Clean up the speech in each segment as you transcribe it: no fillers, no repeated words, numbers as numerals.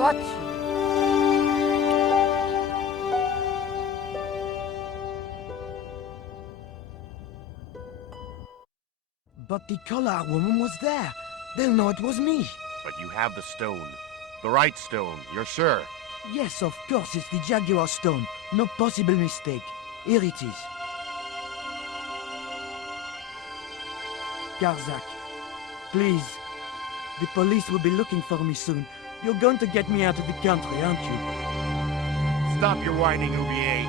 got you. But the collar woman was there. They'll know it was me. But you have the stone. The right stone, you're sure? Yes, of course, it's the Jaguar stone. No possible mistake. Here it is. Karzak, please. The police will be looking for me soon. You're going to get me out of the country, aren't you? Stop your whining, Oublier.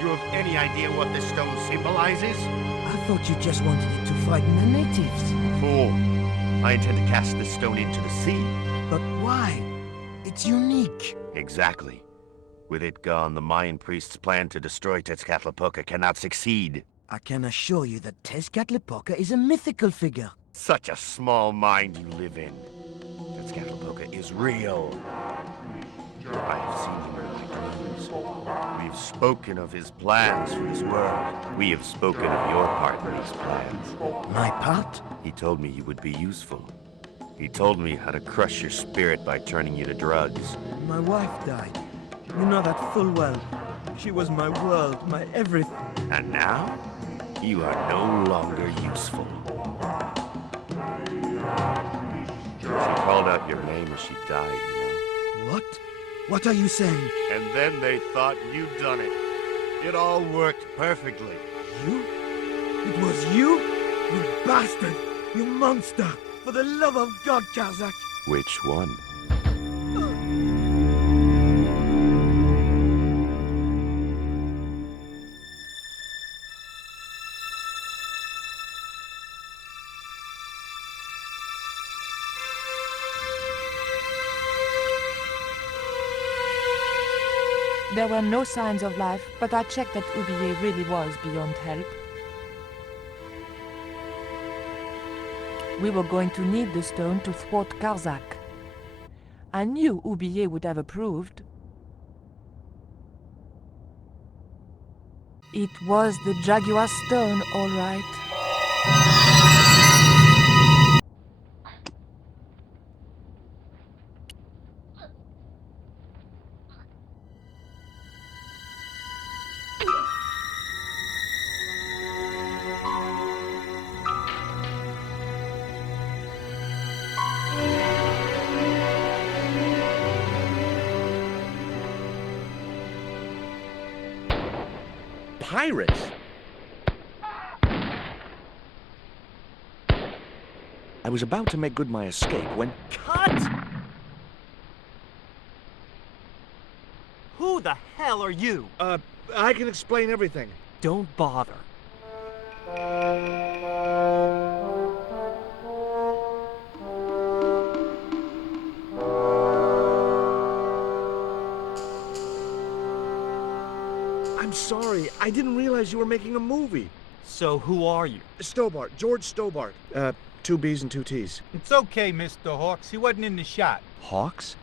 Do you have any idea what this stone symbolizes? I thought you just wanted it to frighten the natives. Fool. I intend to cast this stone into the sea. But why? It's unique. Exactly. With it gone, the Mayan priest's plan to destroy Tezcatlipoca cannot succeed. I can assure you that Tezcatlipoca is a mythical figure. Such a small mind you live in. Tezcatlipoca is real. I have seen him in my dreams. We've spoken of his plans for this world. We have spoken of your part in these plans. My part? He told me you would be useful. He told me how to crush your spirit by turning you to drugs. My wife died. You know that full well. She was my world, my everything. And now, you are no longer useful. She called out your name as she died, you know. What? What are you saying? And then they thought you'd done it. It all worked perfectly. You? It was you? You bastard! You monster! For the love of God, Karzak! Which one? There were no signs of life, but I checked that Oublier really was beyond help. We were going to need the stone to thwart Karzak. I knew Oublier would have approved. It was the Jaguar stone, all right. Pirates? I was about to make good my escape when... Cut! Who the hell are you? I can explain everything. Don't bother. I'm sorry. I didn't realize you were making a movie. So who are you? Stobart. George Stobart. 2 B's and 2 T's. It's okay, Mr. Hawks. He wasn't in the shot. Hawks?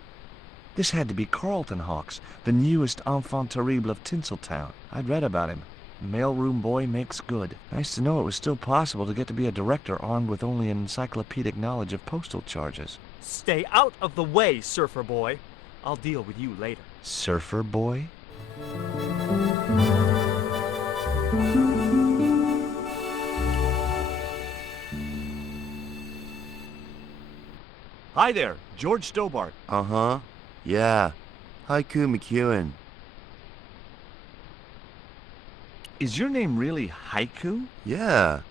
This had to be Carlton Hawks, the newest enfant terrible of Tinseltown. I'd read about him. Mailroom boy makes good. Nice to know it was still possible to get to be a director armed with only an encyclopedic knowledge of postal charges. Stay out of the way, surfer boy. I'll deal with you later. Surfer boy? Hi there, George Stobart. Uh-huh. Yeah. Haiku McEwen. Is your name really Haiku? Yeah.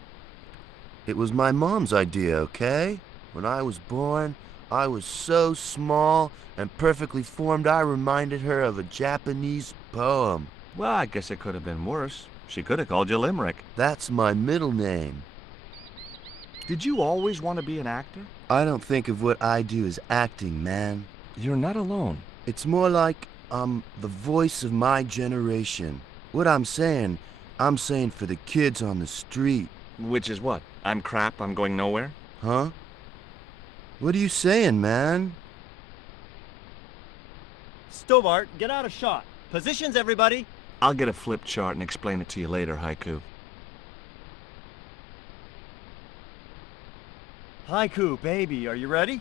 It was my mom's idea, okay? When I was born, I was so small and perfectly formed I reminded her of a Japanese poem. Well, I guess it could have been worse. She could have called you Limerick. That's my middle name. Did you always want to be an actor? I don't think of what I do as acting, man. You're not alone. It's more like I'm the voice of my generation. What I'm saying for the kids on the street. Which is what? I'm crap, I'm going nowhere? Huh? What are you saying, man? Stobart, get out of shot. Positions, everybody. I'll get a flip chart and explain it to you later, Haiku. Haiku, baby, are you ready?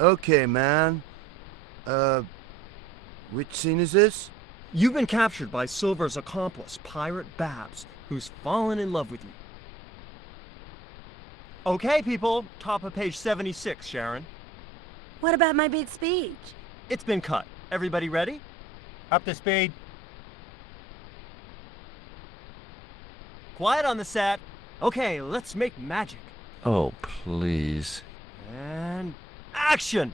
Okay, man. Which scene is this? You've been captured by Silver's accomplice, Pirate Babs, who's fallen in love with you. Okay, people, top of page 76, Sharon. What about my big speech? It's been cut. Everybody ready? Up to speed. Quiet on the set. Okay, let's make magic. Oh, please. And action!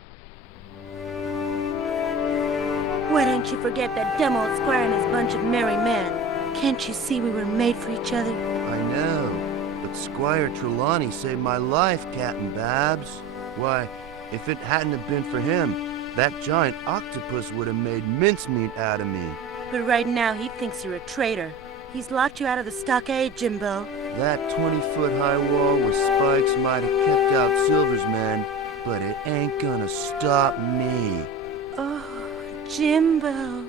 Why don't you forget that dumb old squire and his bunch of merry men? Can't you see we were made for each other? I know, but Squire Trelawney saved my life, Captain Babs. Why, if it hadn't have been for him, that giant octopus would have made mincemeat out of me. But right now he thinks you're a traitor. He's locked you out of the stockade, Jimbo. That 20-foot-high wall with spikes might have kept out Silver's men, but it ain't gonna stop me. Oh, Jimbo.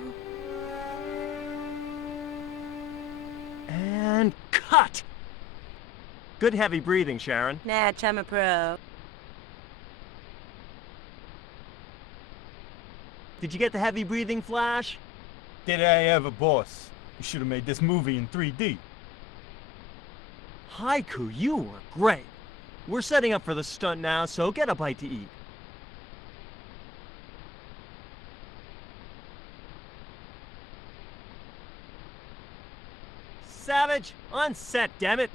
And cut! Good heavy breathing, Sharon. Natch, I'm a pro. Did you get the heavy breathing, Flash? Did I ever, boss? You should have made this movie in 3D. Haiku, you were great. We're setting up for the stunt now, so get a bite to eat. Savage, on set, damn it.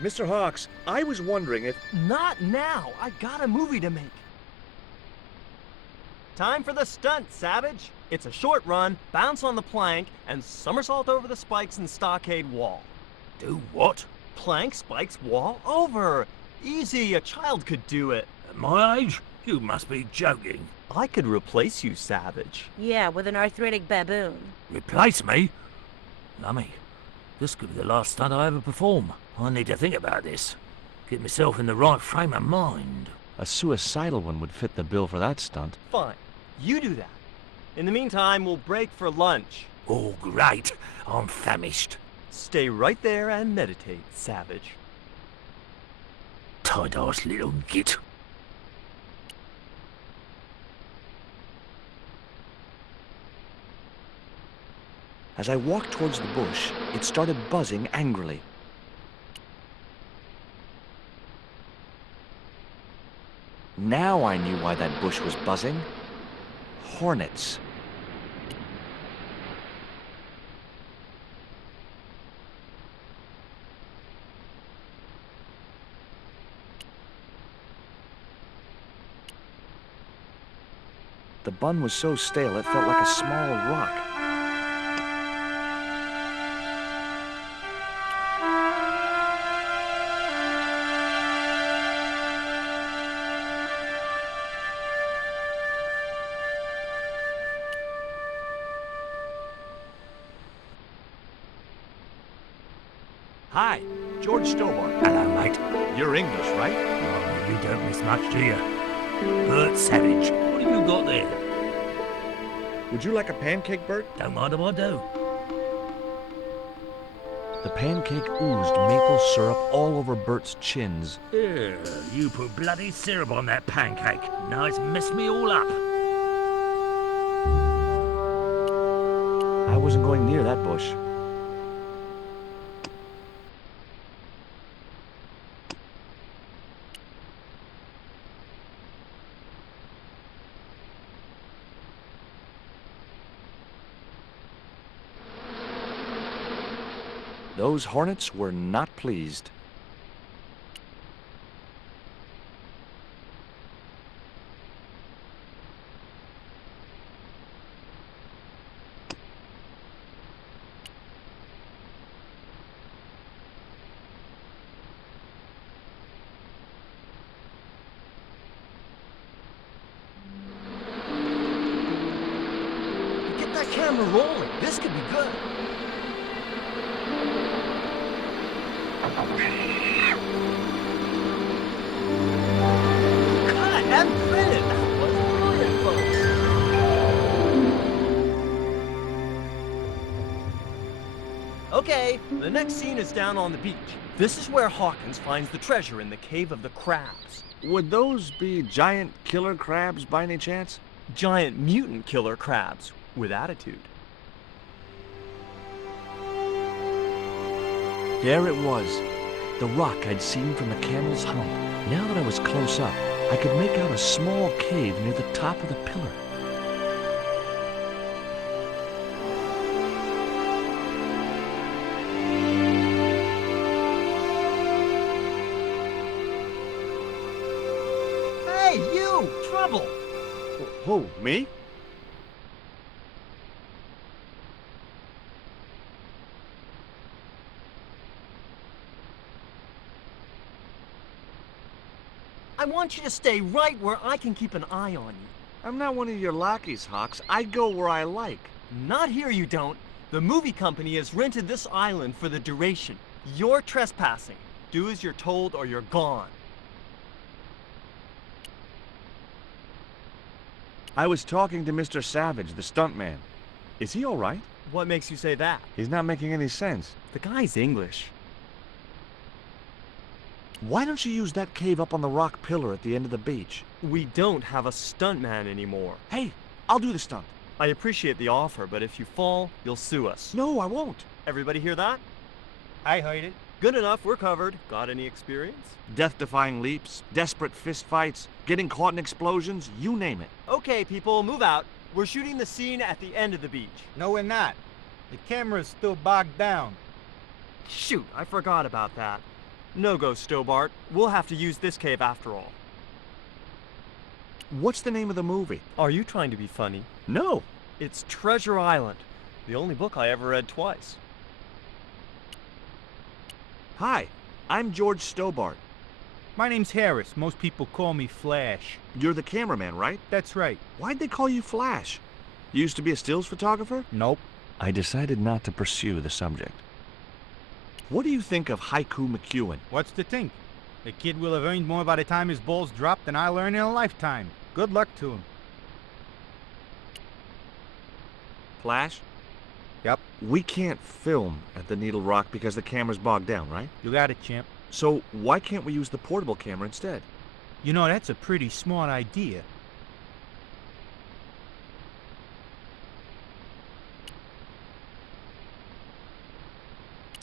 Mr. Hawks, I was wondering if... Not now. I got a movie to make. Time for the stunt, Savage. It's a short run, bounce on the plank, and somersault over the spikes and stockade wall. Do what? Plank, spikes, wall, over. Easy, a child could do it. At my age? You must be joking. I could replace you, Savage. Yeah, with an arthritic baboon. Replace me? Lummy, this could be the last stunt I ever perform. I need to think about this. Get myself in the right frame of mind. A suicidal one would fit the bill for that stunt. Fine. You do that. In the meantime, we'll break for lunch. Oh, great. I'm famished. Stay right there and meditate, Savage. Tight-ass little git. As I walked towards the bush, it started buzzing angrily. Now I knew why that bush was buzzing. Hornets. The bun was so stale it felt like a small rock. Hi, George Stobart. hello, mate. You're English, right? Oh, you don't miss much, do you? Bert Savage, what have you got there? Would you like a pancake, Bert? Don't mind if I do. The pancake oozed maple syrup all over Bert's chins. Yeah, you put bloody syrup on that pancake. Now it's messed me all up. I wasn't going near that bush. Those hornets were not pleased. Get that camera rolling. This could be good. Cut and print. That was brilliant, The next scene is down on the beach. This is where Hawkins finds the treasure in the Cave of the Crabs. Would those be giant killer crabs by any chance? Giant mutant killer crabs with attitude. There it was, the rock I'd seen from the camel's hump. Now that I was close up, I could make out a small cave near the top of the pillar. Hey, you! Trouble! Who, me? I want you to stay right where I can keep an eye on you. I'm not one of your lackeys, Hawks. I go where I like. Not here, you don't. The movie company has rented this island for the duration. You're trespassing. Do as you're told or you're gone. I was talking to Mr. Savage, the stuntman. Is he all right? What makes you say that? He's not making any sense. The guy's English. Why don't you use that cave up on the rock pillar at the end of the beach? We don't have a stuntman anymore. Hey, I'll do the stunt. I appreciate the offer, but if you fall, you'll sue us. No, I won't. Everybody hear that? I heard it. Good enough, we're covered. Got any experience? Death-defying leaps, desperate fistfights, getting caught in explosions, you name it. Okay, people, move out. We're shooting the scene at the end of the beach. No, we're not. The camera's still bogged down. Shoot, I forgot about that. No go, Stobart. We'll have to use this cave after all. What's the name of the movie? Are you trying to be funny? No. It's Treasure Island, the only book I ever read twice. Hi, I'm George Stobart. My name's Harris. Most people call me Flash. You're the cameraman, right? That's right. Why'd they call you Flash? You used to be a stills photographer? Nope. I decided not to pursue the subject. What do you think of Haiku McEwen? What's to think? The kid will have earned more by the time his balls drop than I'll earn in a lifetime. Good luck to him. Flash? Yep. We can't film at the Needle Rock because the camera's bogged down, right? You got it, champ. So why can't we use the portable camera instead? You know, that's a pretty smart idea.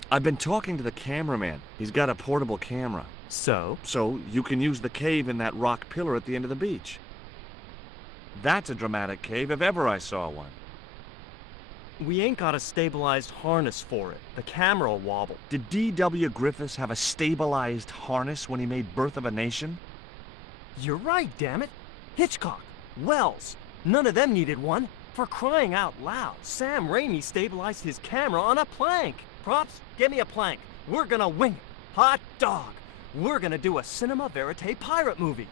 I've been talking to the cameraman. He's got a portable camera. So You can use the cave in that rock pillar at the end of the beach. That's a dramatic cave if ever I saw one. we ain't got a stabilized harness for it. The camera'll wobble. Did D.W. Griffiths have a stabilized harness when he made Birth of a Nation? You're right, damn it. Hitchcock, Wells, none of them needed one. For crying out loud, Sam Raimi stabilized his camera on a plank. Props, get me a plank. We're gonna wing it. Hot dog. We're gonna do a cinema verite pirate movie.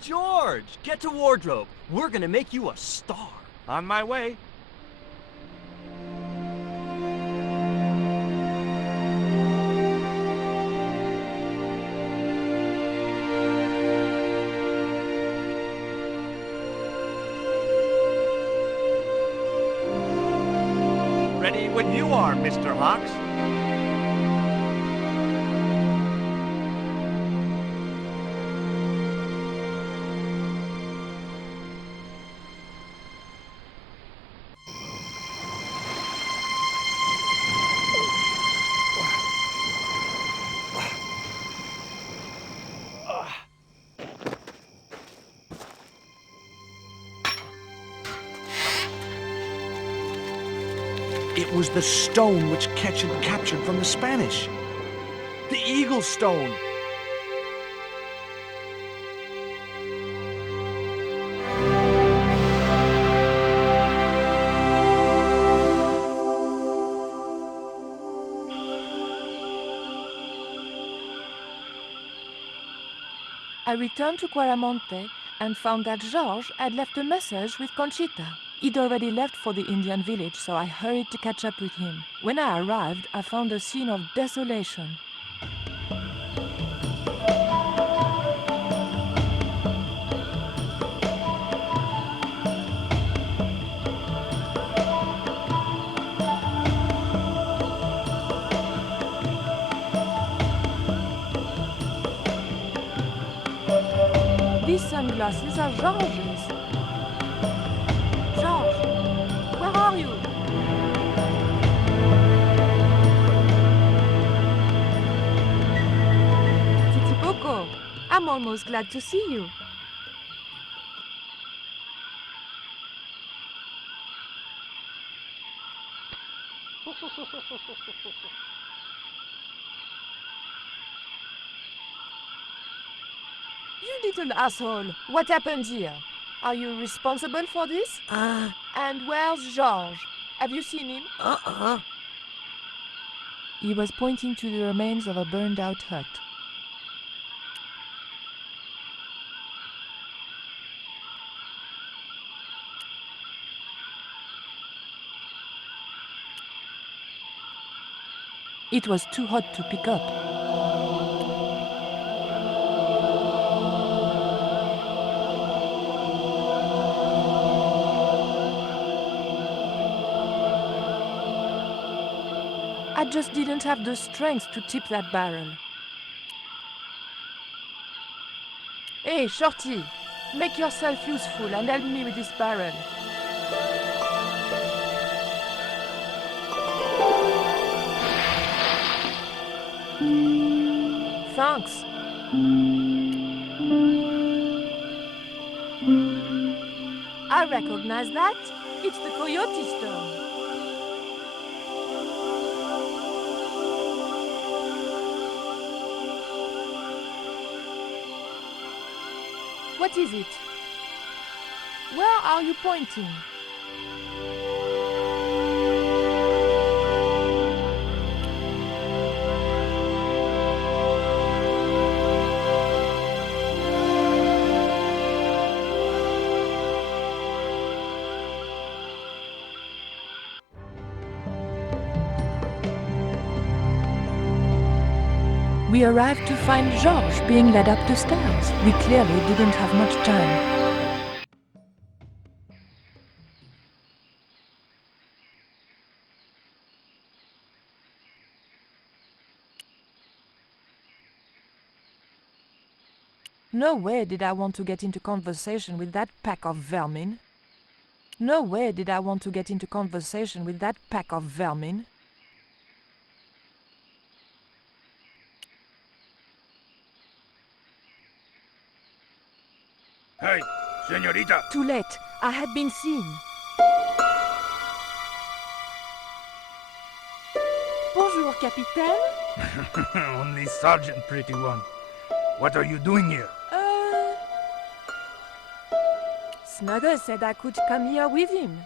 George, get to wardrobe. We're gonna make you a star. On my way. Ready when you are, Mr. Hawks. It was the stone which Ketch had captured from the Spanish. The Eagle Stone. I returned to Quaramonte and found that Georges had left a message with Conchita. He'd already left for the Indian village, so I hurried to catch up with him. When I arrived, I found a scene of desolation. These sunglasses are George's. George, where are you? Titi Poco, I'm almost glad to see you. You little asshole, what happened here? Are you responsible for this? And where's George? Have you seen him? He was pointing to the remains of a burned-out hut. It was too hot to pick up. I just didn't have the strength to tip that barrel. Hey, Shorty, make yourself useful and help me with this barrel. Thanks. I recognize that. It's the Coyote Stone. What is it? Where are you pointing? We arrived to find Georges being led up the stairs. We clearly didn't have much time. No way did I want to get into conversation with that pack of vermin. No way did I want to get into conversation with that pack of vermin. Hey, señorita! Too late. I had been seen. Bonjour, Capitaine. Only Sergeant, pretty one. What are you doing here? Snuggles said I could come here with him.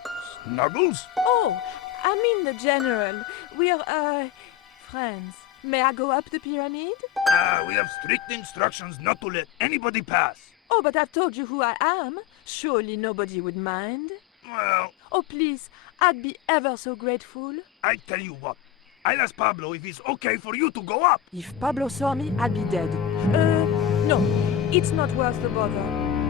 Snuggles? Oh, I mean the General. We're, friends. May I go up the pyramid? We have strict instructions not to let anybody pass. Oh, but I've told you who I am. Surely nobody would mind. Well, Oh, please, I'd be ever so grateful. I tell you what. I'll ask Pablo if it's okay for you to go up. If Pablo saw me, I'd be dead. No, it's not worth the bother.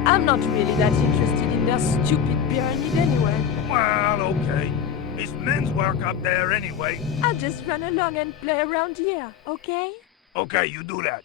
I'm not really that interested in their stupid pyramid anyway. Well, okay. It's men's work up there anyway. I'll just run along and play around here, okay? Okay, you do that.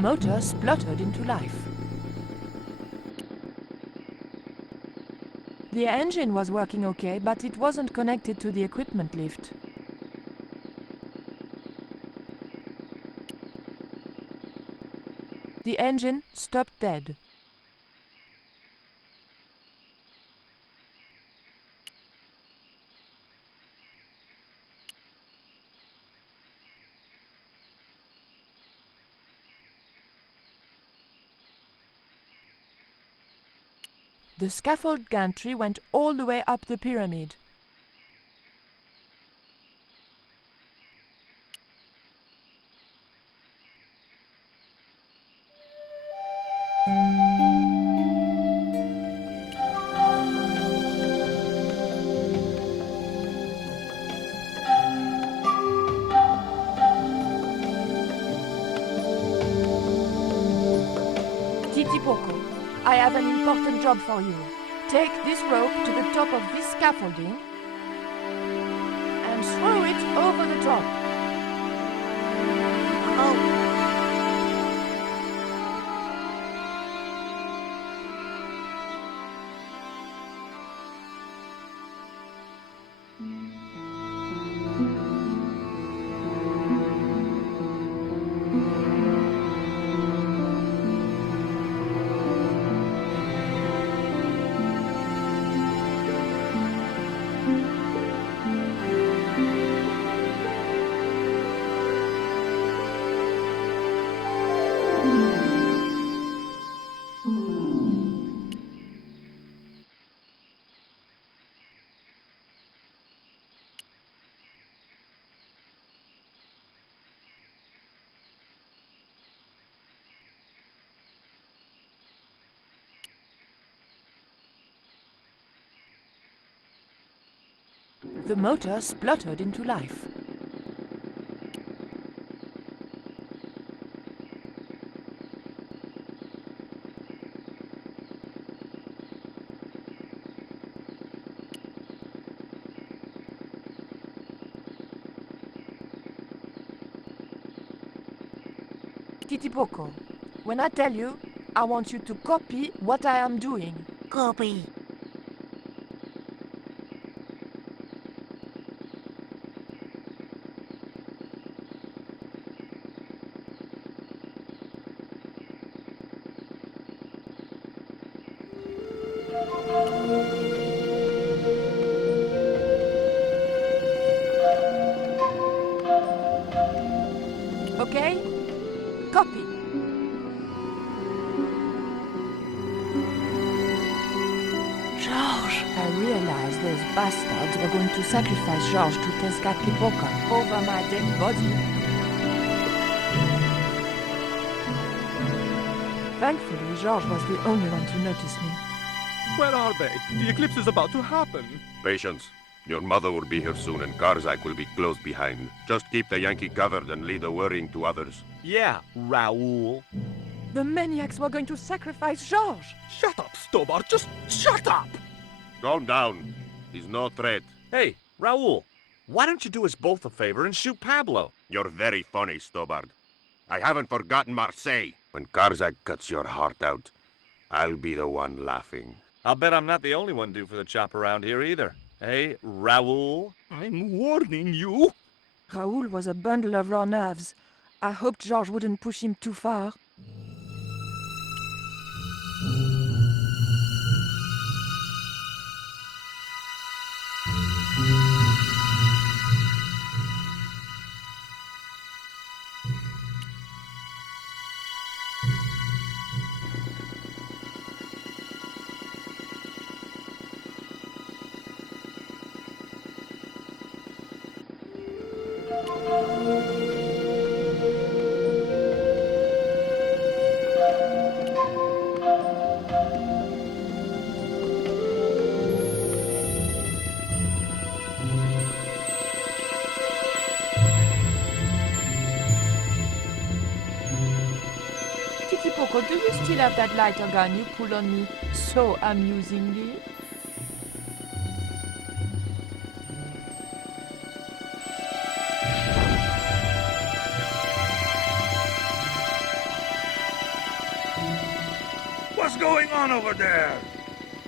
motor spluttered into life. The engine was working okay, but it wasn't connected to the equipment lift. The engine stopped dead. The scaffold gantry went all the way up the pyramid. Titipoco, I have an important job for you. Take this rope to the top of this scaffolding and throw it over the top. Oh. The motor spluttered into life. Titipoco, when I tell you, I want you to copy what I am doing. Copy. Okay? Copy. Georges! I realized those bastards were going to sacrifice Georges to Tezcatlipoca over my dead body. Thankfully, Georges was the only one to notice me. Where are they? The eclipse is about to happen. Patience. Your mother will be here soon and Karzak will be close behind. Just keep the Yankee covered and leave the worrying to others. Yeah, Raoul. The maniacs were going to sacrifice Georges! Shut up, Stobart. Just shut up! Calm down. He's no threat. Hey, Raoul, why don't you do us both a favor and shoot Pablo? You're very funny, Stobart. I haven't forgotten Marseille. When Karzak cuts your heart out, I'll be the one laughing. I'll bet I'm not the only one due for the chop around here either. Hey, Raoul? I'm warning you. Raoul was a bundle of raw nerves. I hoped Georges wouldn't push him too far. Titipoco, do you still have that lighter gun you pulled on me so amusingly? on over there?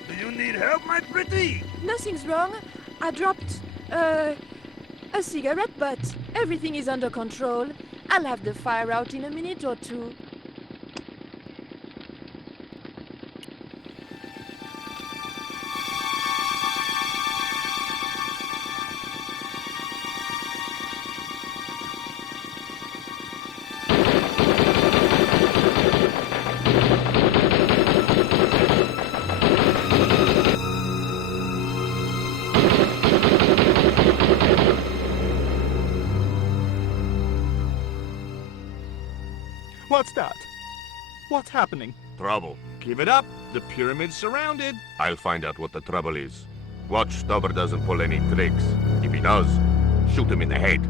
Do you need help, my pretty? Nothing's wrong. I dropped, a cigarette butt. Everything is under control. I'll have the fire out in a minute or two. What's that? What's happening? Trouble. Give it up. The pyramid's surrounded. I'll find out what the trouble is. Watch Stubber doesn't pull any tricks. If he does, shoot him in the head,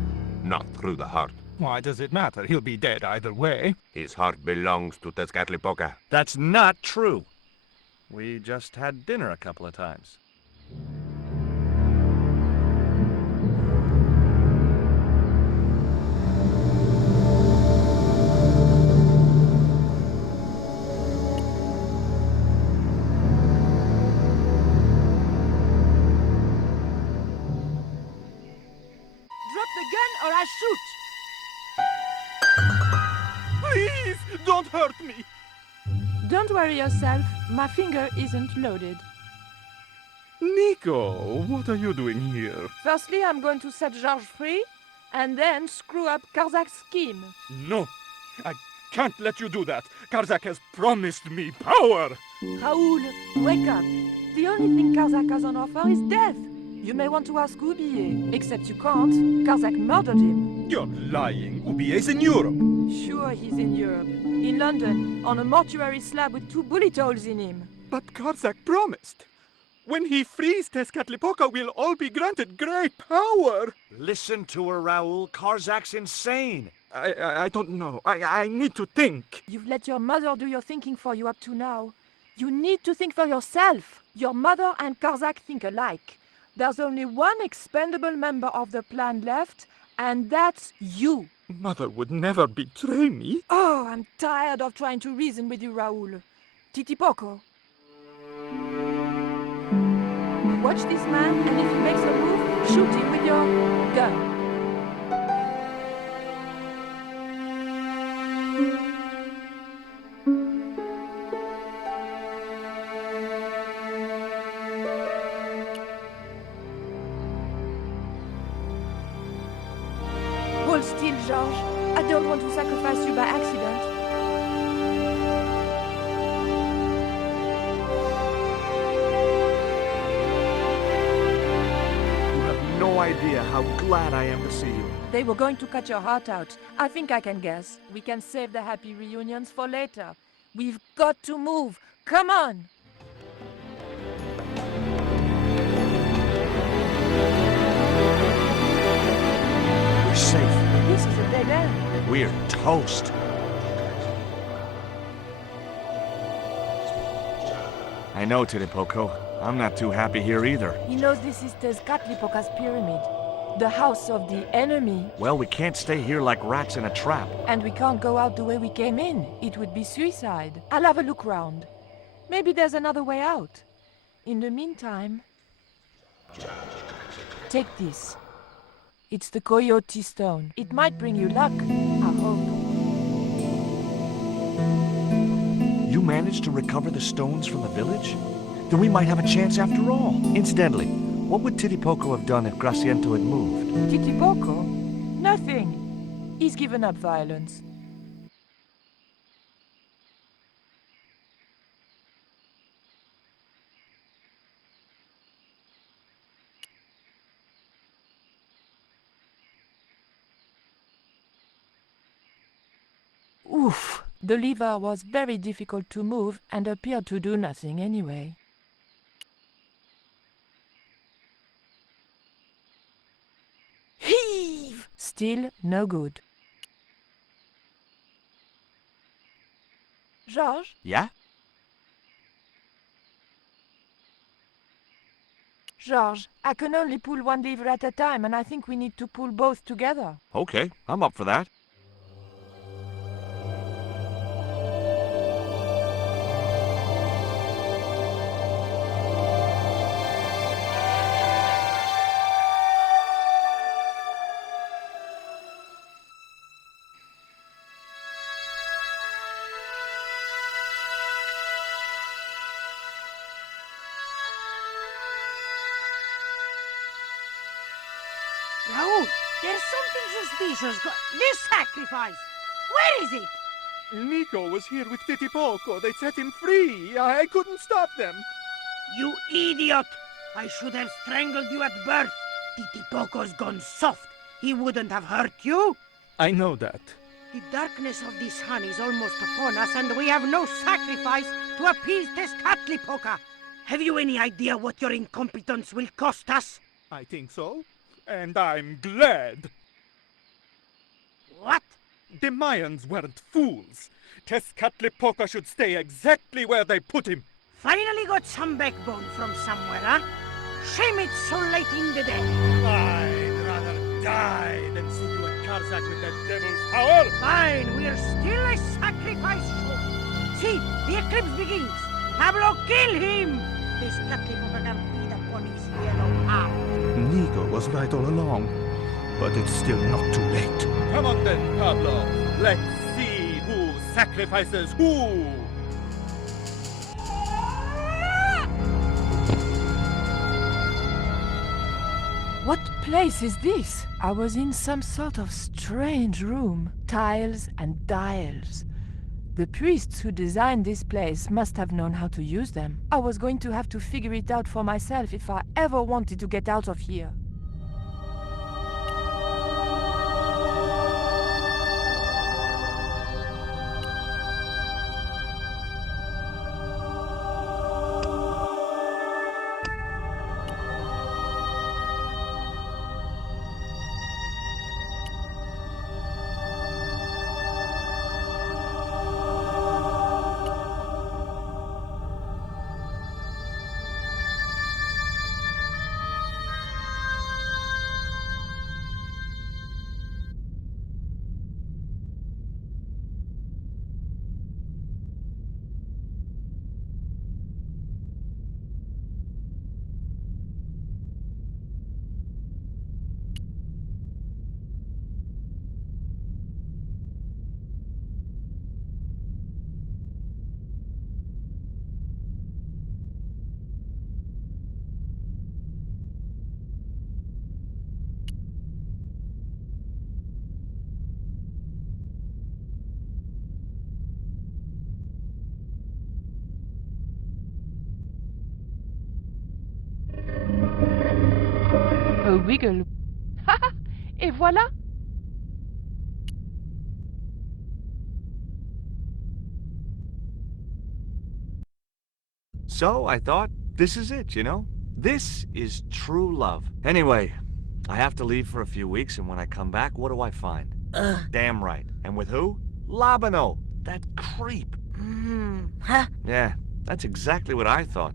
not through the heart. Why does it matter? He'll be dead either way. His heart belongs to Tezcatlipoca. That's not true. We just had dinner a couple of times. Drop the gun or I shoot! Please, don't hurt me! Don't worry yourself. My finger isn't loaded. Nico, what are you doing here? Firstly, I'm going to set Georges free, and then screw up Karzak's scheme. No, I can't let you do that. Karzak has promised me power. Raoul, wake up. The only thing Karzak has on offer is death. You may want to ask Oublier, except you can't. Karzak murdered him. You're lying. Ubier's in Europe. Sure, he's in Europe. In London, on a mortuary slab with 2 bullet holes in him. But Karzak promised. When he frees Tezcatlipoca, we'll all be granted great power. Listen to her, Raoul. Karzak's insane. I don't know. I need to think. You've let your mother do your thinking for you up to now. You need to think for yourself. Your mother and Karzak think alike. There's only one expendable member of the plan left, and that's you. Mother would never betray me. Oh, I'm tired of trying to reason with you, Raoul. Titipoco. Watch this man, and if he makes a move, shoot him with your gun. Hold still, Georges. I don't want to sacrifice you by accident. No idea how glad I am to see you. They were going to cut your heart out. I think I can guess. We can save the happy reunions for later. We've got to move. Come on! We're safe. This is a dead end. We're toast. I know, Titipoco. I'm not too happy here either. He knows this is Tezcatlipoca's pyramid. The house of the enemy. Well, we can't stay here like rats in a trap. And we can't go out the way we came in. It would be suicide. I'll have a look round. Maybe there's another way out. In the meantime... Take this. It's the Coyote Stone. It might bring you luck, I hope. You managed to recover the stones from the village? Then we might have a chance after all. Incidentally, what would Titipoco have done if Graciento had moved? Titipoco? Nothing. He's given up violence. Oof! The lever was very difficult to move and appeared to do nothing anyway. Heave! Still no good. Georges? Yeah? Georges, I can only pull one lever at a time, and I think we need to pull both together. Okay, I'm up for that. Raoul, there's something suspicious. This sacrifice! Where is it? Nico was here with Titipoco. They set him free. I couldn't stop them. You idiot! I should have strangled you at birth. Titipoco's gone soft. He wouldn't have hurt you. I know that. The darkness of the sun is almost upon us, and we have no sacrifice to appease Tezcatlipoca. Have you any idea what your incompetence will cost us? I think so. And I'm glad. What? The Mayans weren't fools. Tezcatlipoca should stay exactly where they put him. Finally got some backbone from somewhere, huh? Shame it's so late in the day. I'd rather die than see you at Karzak with that devil's power. Fine, we're still a sacrifice show. See, the eclipse begins. Pablo, kill him! Tezcatlipoca can feed upon his yellow heart. Nico was right all along, but it's still not too late. Come on then, Pablo. Let's see who sacrifices who. What place is this? I was in some sort of strange room. Tiles and dials. The priests who designed this place must have known how to use them. I was going to have to figure it out for myself if I ever wanted to get out of here. A wiggle. Et voilà! So I thought, this is it, you know? This is true love. Anyway, I have to leave for a few weeks, and when I come back, what do I find? Damn right. And with who? Labano, that creep. Huh? Yeah, that's exactly what I thought.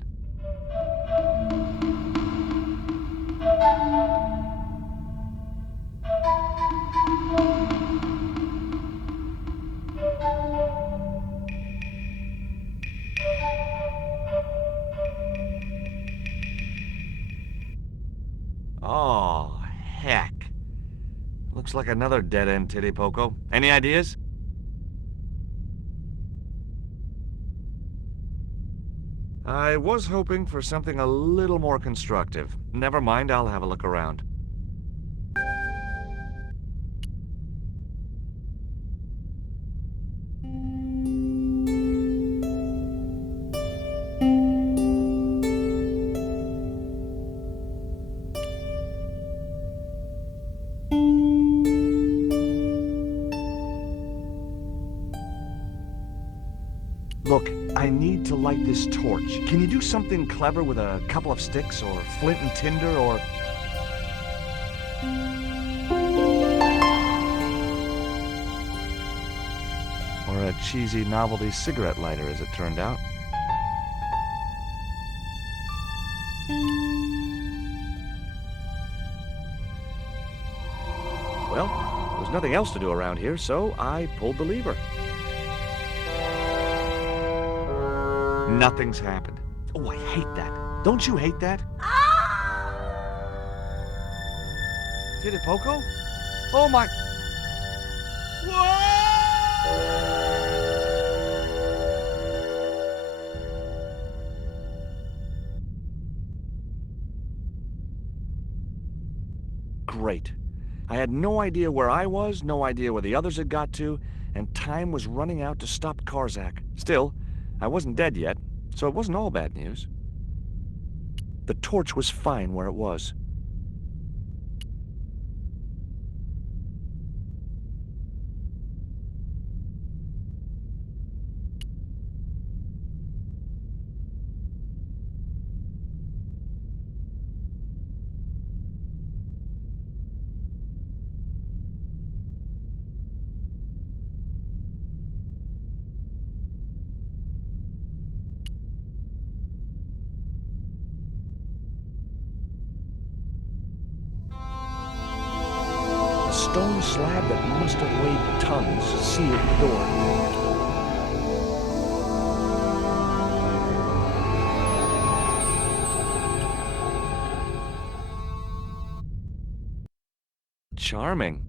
Oh, heck. Looks like another dead-end Titipoco. Any ideas? I was hoping for something a little more constructive. Never mind, I'll have a look around. Look, I need to light this torch. Can you do something clever with a couple of sticks, or flint and tinder, or... or a cheesy novelty cigarette lighter, as it turned out. Well, there was nothing else to do around here, so I pulled the lever. Nothing's happened. Oh, I hate that. Don't you hate that? Titipoco? Oh my... Great. I had no idea where I was, no idea where the others had got to, and time was running out to stop Karzak. Still, I wasn't dead yet, so it wasn't all bad news. The torch was fine where it was. A stone slab that must have weighed tons sealed the door. Charming.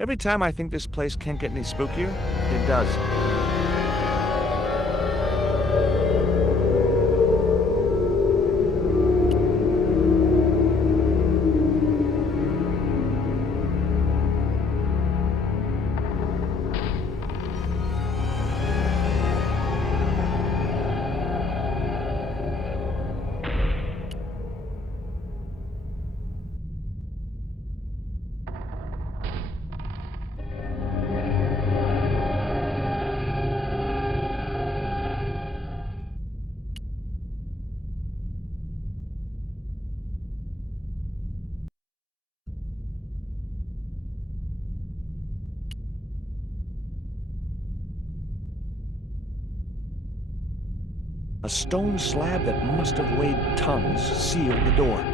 Every time I think this place can't get any spookier, it does. A stone slab that must have weighed tons sealed the door.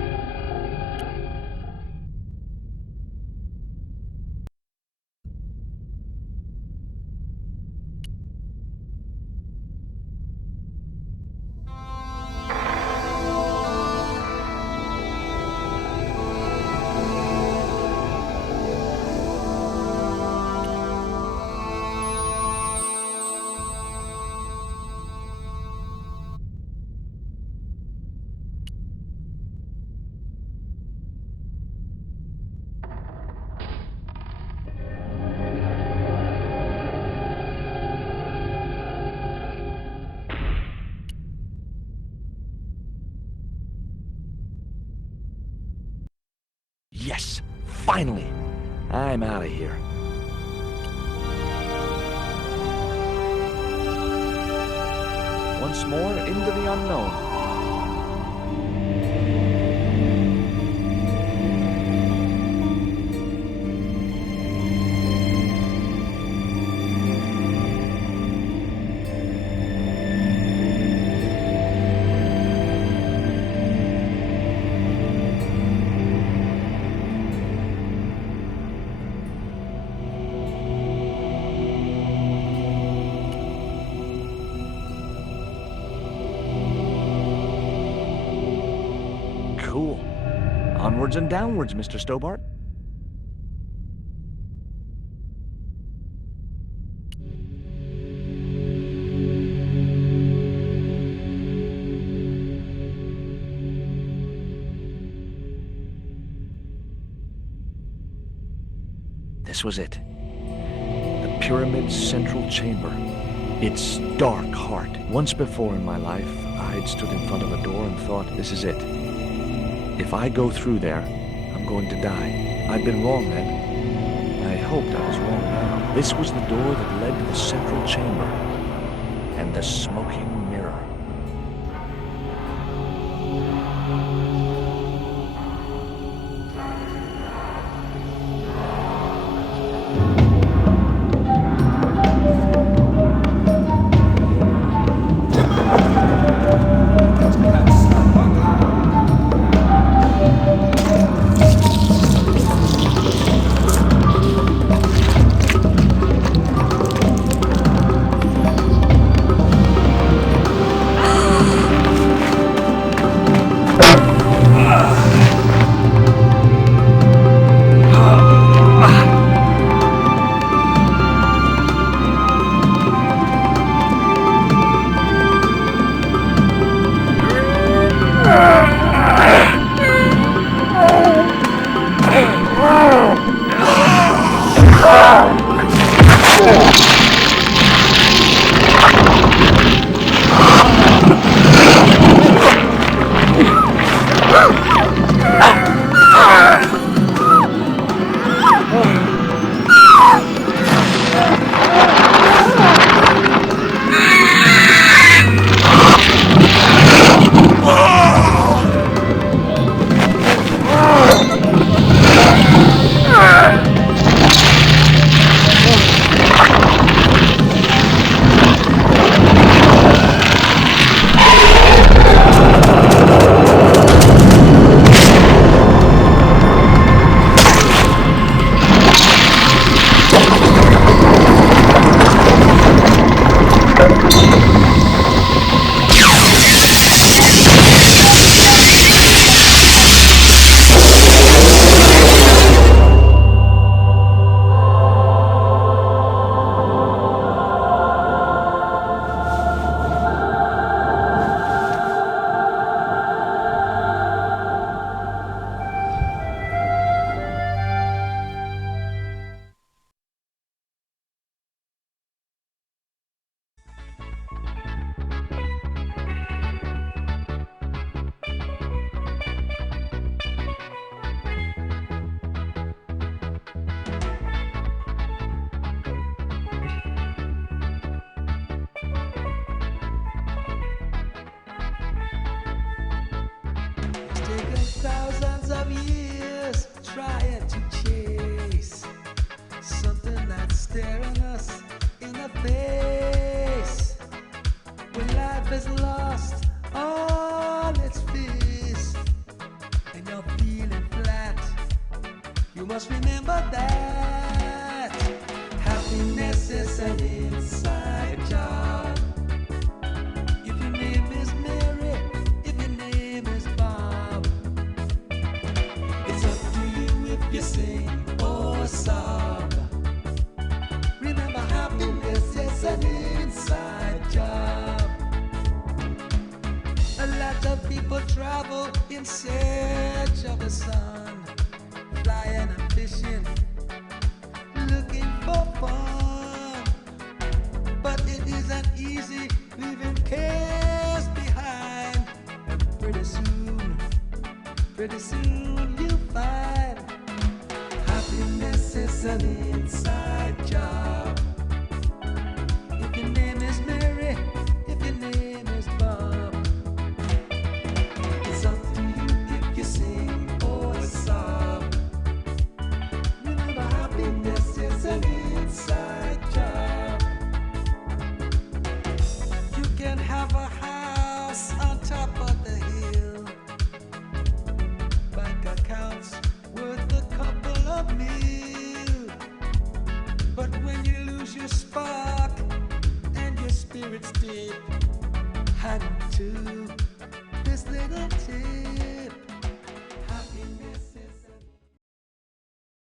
Yes, finally! I'm out of here. Once more into the unknown. Cool. Onwards and downwards, Mr. Stobart. This was it. The pyramid's central chamber. Its dark heart. Once before in my life, I'd stood in front of a door and thought, this is it. If I go through there, I'm going to die. I'd been wrong then. I hoped I was wrong now. This was the door that led to the central chamber and the smoking mirror. life has lost all its fizz, and you're feeling flat, you must remember that happiness is an inside job. If your name is Mary, if your name is Bob, it's up to you if you sing or sob. Remember, happiness is an inside job. A lot of people travel in search of the sun, flying and fishing, looking for fun. But it isn't easy leaving cares behind. And pretty soon you'll find happiness is an inside job. If your name is Mary, if your name is Bob, it's up to you if you sing or sob. Remember, happiness is an inside job. You can have a house on top of the hill, bank accounts worth a couple of mil. But when you lose your spark and your spirits dip, hang on to this little tip.